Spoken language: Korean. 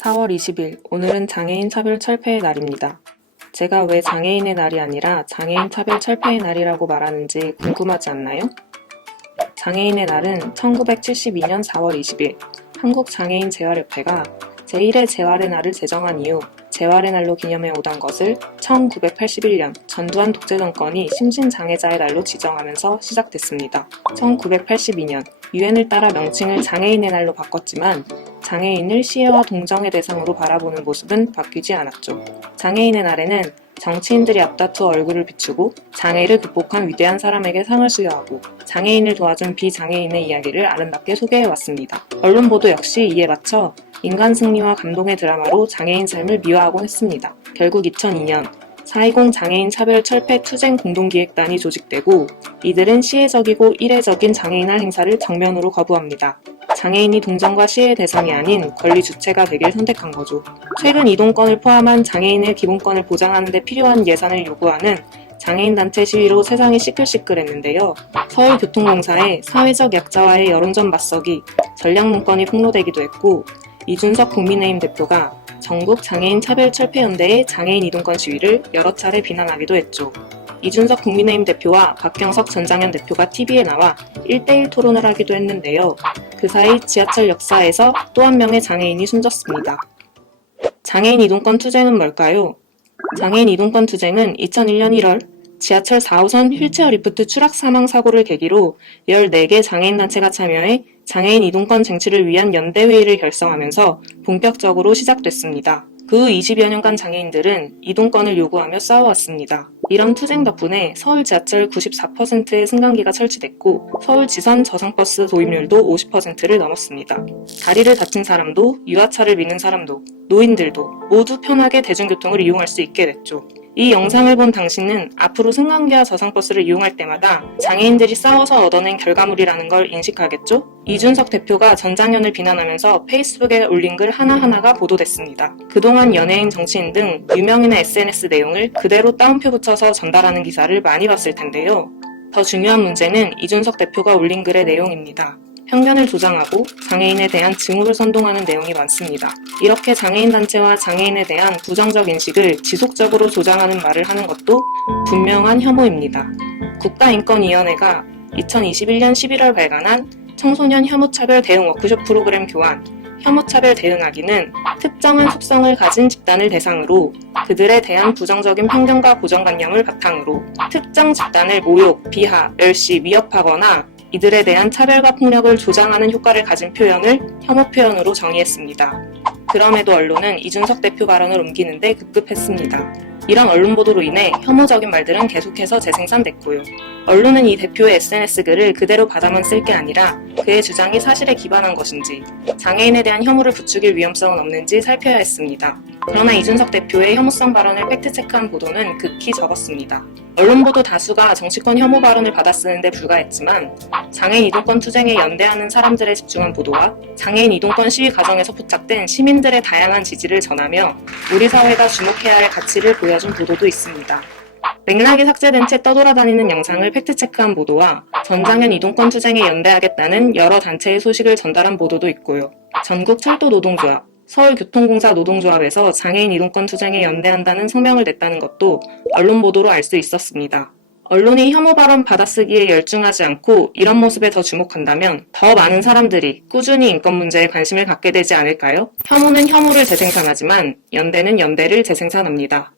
4월 20일, 오늘은 장애인 차별 철폐의 날입니다. 제가 왜 장애인의 날이 아니라 장애인 차별 철폐의 날이라고 말하는지 궁금하지 않나요? 장애인의 날은 1972년 4월 20일 한국장애인재활협회가 제1회 재활의 날을 제정한 이후 재활의 날로 기념해 오던 것을 1981년 전두환 독재정권이 심신장애자의 날로 지정하면서 시작됐습니다. 1982년 유엔을 따라 명칭을 장애인의 날로 바꿨지만 장애인을 시혜와 동정의 대상으로 바라보는 모습은 바뀌지 않았죠. 장애인의 날에는 정치인들이 앞다투어 얼굴을 비추고 장애를 극복한 위대한 사람에게 상을 수여하고 장애인을 도와준 비장애인의 이야기를 아름답게 소개해왔습니다. 언론 보도 역시 이에 맞춰 인간 승리와 감동의 드라마로 장애인 삶을 미화하곤 했습니다. 결국 2002년 4.20 장애인 차별 철폐 투쟁 공동기획단이 조직되고 이들은 시혜적이고 이례적인 장애인할 행사를 정면으로 거부합니다. 장애인이 동정과 시혜의 대상이 아닌 권리 주체가 되길 선택한 거죠. 최근 이동권을 포함한 장애인의 기본권을 보장하는 데 필요한 예산을 요구하는 장애인단체 시위로 세상이 시끌시끌했는데요. 서울교통공사의 사회적 약자와의 여론전 맞서기 전략문건이 폭로되기도 했고 이준석 국민의힘 대표가 전국 장애인 차별철폐연대의 장애인 이동권 시위를 여러 차례 비난하기도 했죠. 이준석 국민의힘 대표와 박경석 전장현 대표가 TV에 나와 1대1 토론을 하기도 했는데요. 그 사이 지하철 역사에서 또 한 명의 장애인이 숨졌습니다. 장애인 이동권 투쟁은 뭘까요? 장애인 이동권 투쟁은 2001년 1월 지하철 4호선 휠체어 리프트 추락 사망 사고를 계기로 14개 장애인단체가 참여해 장애인 이동권 쟁취를 위한 연대회의를 결성하면서 본격적으로 시작됐습니다. 그 후 20여 년간 장애인들은 이동권을 요구하며 싸워왔습니다. 이런 투쟁 덕분에 서울 지하철 94%의 승강기가 설치됐고 서울 지선 저상버스 도입률도 50%를 넘었습니다. 다리를 다친 사람도 유아차를 미는 사람도 노인들도 모두 편하게 대중교통을 이용할 수 있게 됐죠. 이 영상을 본 당신은 앞으로 승강기와 저상버스를 이용할 때마다 장애인들이 싸워서 얻어낸 결과물이라는 걸 인식하겠죠? 이준석 대표가 전장현을 비난하면서 페이스북에 올린 글 하나하나가 보도됐습니다. 그동안 연예인, 정치인 등 유명인의 SNS 내용을 그대로 따옴표 붙여서 전달하는 기사를 많이 봤을 텐데요. 더 중요한 문제는 이준석 대표가 올린 글의 내용입니다. 편견을 조장하고 장애인에 대한 증오를 선동하는 내용이 많습니다. 이렇게 장애인단체와 장애인에 대한 부정적 인식을 지속적으로 조장하는 말을 하는 것도 분명한 혐오입니다. 국가인권위원회가 2021년 11월 발간한 청소년 혐오차별 대응 워크숍 프로그램 교환 혐오차별 대응하기는 특정한 속성을 가진 집단을 대상으로 그들에 대한 부정적인 편견과 고정관념을 바탕으로 특정 집단을 모욕, 비하, 멸시, 위협하거나 이들에 대한 차별과 폭력을 조장하는 효과를 가진 표현을 혐오 표현으로 정의했습니다. 그럼에도 언론은 이준석 대표 발언을 옮기는데 급급했습니다. 이런 언론 보도로 인해 혐오적인 말들은 계속해서 재생산됐고요. 언론은 이 대표의 SNS 글을 그대로 받아만 쓸 게 아니라 그의 주장이 사실에 기반한 것인지 장애인에 대한 혐오를 부추길 위험성은 없는지 살펴야 했습니다. 그러나 이준석 대표의 혐오성 발언을 팩트체크한 보도는 극히 적었습니다. 언론 보도 다수가 정치권 혐오 발언을 받아쓰는데 불과했지만 장애인 이동권 투쟁에 연대하는 사람들에 집중한 보도와 장애인 이동권 시위 과정에서 포착된 시민들의 다양한 지지를 전하며 우리 사회가 주목해야 할 가치를 보여준 보도도 있습니다. 맥락이 삭제된 채 떠돌아다니는 영상을 팩트체크한 보도와 전장현 이동권 투쟁에 연대하겠다는 여러 단체의 소식을 전달한 보도도 있고요. 전국철도노동조합, 서울교통공사 노동조합에서 장애인 이동권 투쟁에 연대한다는 성명을 냈다는 것도 언론 보도로 알 수 있었습니다. 언론이 혐오 발언 받아쓰기에 열중하지 않고 이런 모습에 더 주목한다면 더 많은 사람들이 꾸준히 인권 문제에 관심을 갖게 되지 않을까요? 혐오는 혐오를 재생산하지만 연대는 연대를 재생산합니다.